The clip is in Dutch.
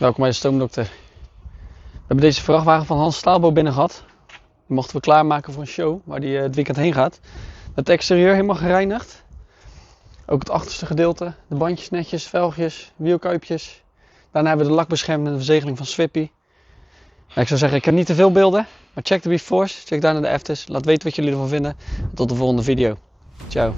Welkom bij de Stoomdokter. We hebben deze vrachtwagen van Hans Staalbo binnen gehad. Die mochten we klaarmaken voor een show waar die het weekend heen gaat. Het exterieur helemaal gereinigd. Ook het achterste gedeelte. De bandjes netjes, velgjes, wielkuipjes. Daarna hebben we de lakbescherming en de verzegeling van Swippy. Ik zou zeggen, ik heb niet te veel beelden. Maar check de before's, check daarna de afters. Laat weten wat jullie ervan vinden. Tot de volgende video. Ciao.